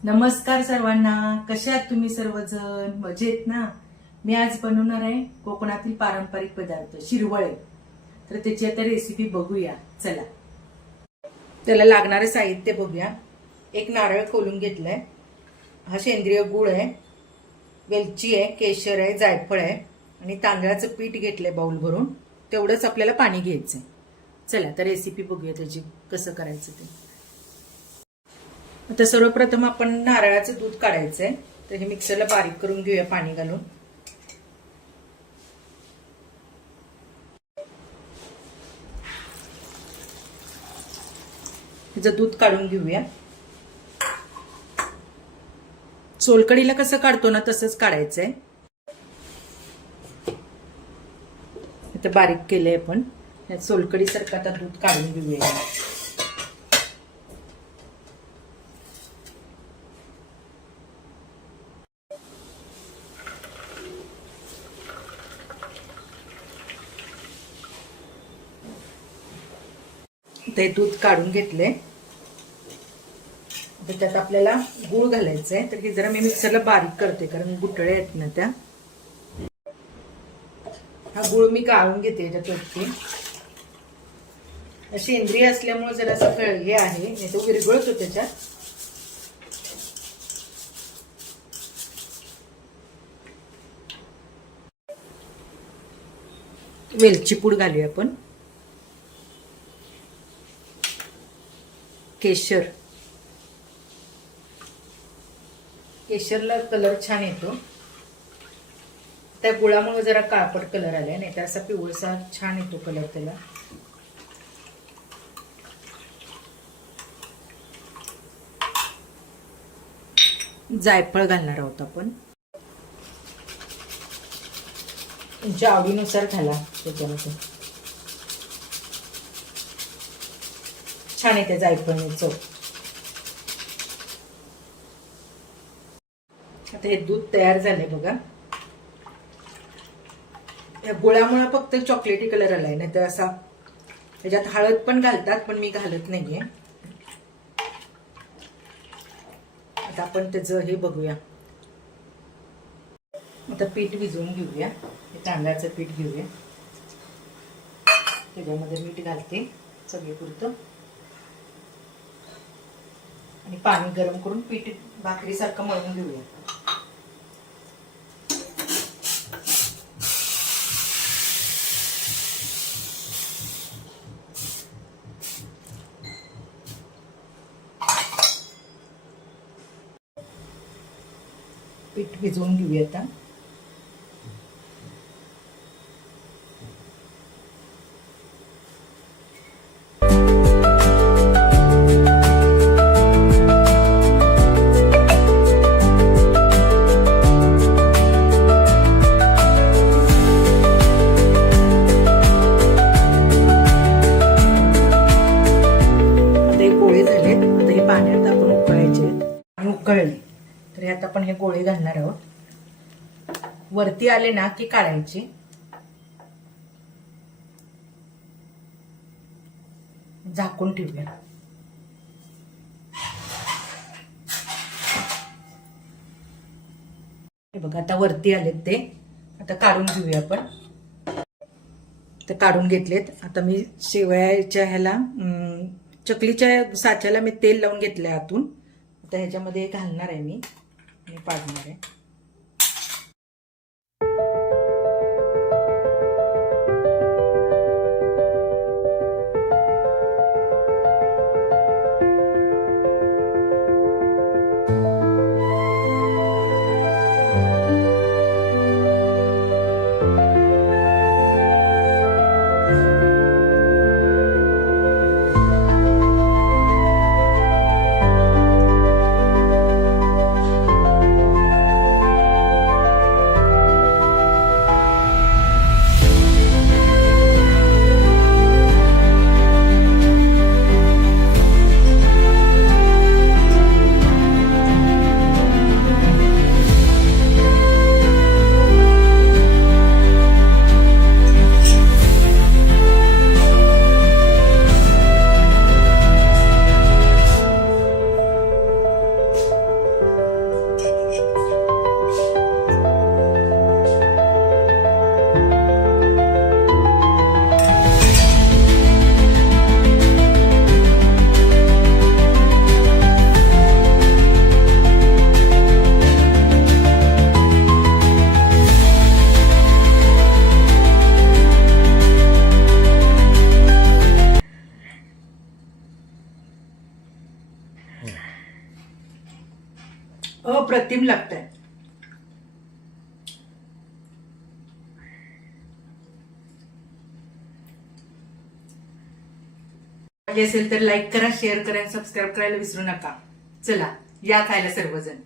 नमस्कार सर्वांना. कशा आहात तुम्ही सर्वजण? मजेत ना? मी आज बनवणार आहे कोकणातील पारंपरिक पदार्थ शिरवळे. तर त्याची आता रेसिपी बघूया. चला, त्याला लागणारे साहित्य बघूया. एक नारळ खोलून घेतलाय, हा सेंद्रिय गुळ आहे, वेलची आहे, केशर आहे, जायफळ आहे आणि तांदळाचं पीठ घेतलंय बाउल भरून. तेवढंच आपल्याला पाणी घ्यायचंय. चला तर रेसिपी बघूया त्याची कसं करायचं ते. आता सर्वप्रथम आपण नारळाचं दूध काढायचंय, तर हे मिक्सरला बारीक करून घेऊया पाणी घालून. त्याचं दूध काढून घेऊया. सोलकडीला कसं काढतो ना तसंच काढायचंय. आता बारीक केलंय आपण. सोलकडी सारखं आता दूध काढून घेऊया. ते दूध काढून घेतले. त्यात आपल्याला गूळ घालायचंय. तर हे जरा मी मिक्सरला बारीक करते कारण गुठळे आहेत ना त्या. हा गूळ मी काढून घेते त्याच्यात. सेंद्रिय असल्यामुळे जरासं हे आहे, नाही तर विरघळतो त्याच्यात. वेलची पूड घालूया आपण. केशर, केशरला कलर छान येतो. त्या गुळामुळे जरा काळपट कलर आलाय, नाही तर असा पिवळसा छान येतो कलर त्याला. जायफळ घालणार आहोत आपण. तुमच्या आवडीनुसार घाला त्याच्यामध्ये. छान येते जायफळने चव. आता हे दूध तयार झालंय बघा. या गुळामुळे फक्त चॉकलेटी कलर आलाय, नाही तर असा त्याच्यात हळद पण घालतात, पण मी घालत नाहीये. आता आपण त्याचं हे बघूया. आता पीठ भिजवून घेऊया. हे तांदळाचं पीठ घेऊया. त्याच्यामध्ये मीठ घालते चवीपुरतं आणि पाणी गरम करून पीठ भाकरीसारखं मळून घेऊया. पीठ भिजवून घेऊया आता. गोळे झालेत. आता हे पाण्यात आपण उकळायचे आणि उकळले तर यात आपण हे गोळे घालणार आहोत. वरती आले ना की काढायचे. झाकून ठेवूया. हे बघा आता वरती आलेत ते. आता काढून घेऊया आपण. ते काढून घेतलेत. आता मी शेवयाच्या ह्याला चकलीच्या साच्याला मी तेल लावून घेतलंय आतून. आता ह्याच्यामध्ये घालणार आहे मी पाडणार आहे. अप्रतिम लागतंय. असेल तर लाईक करा, शेअर करा, सबस्क्राईब करायला विसरू नका. चला या खायला सर्वजण.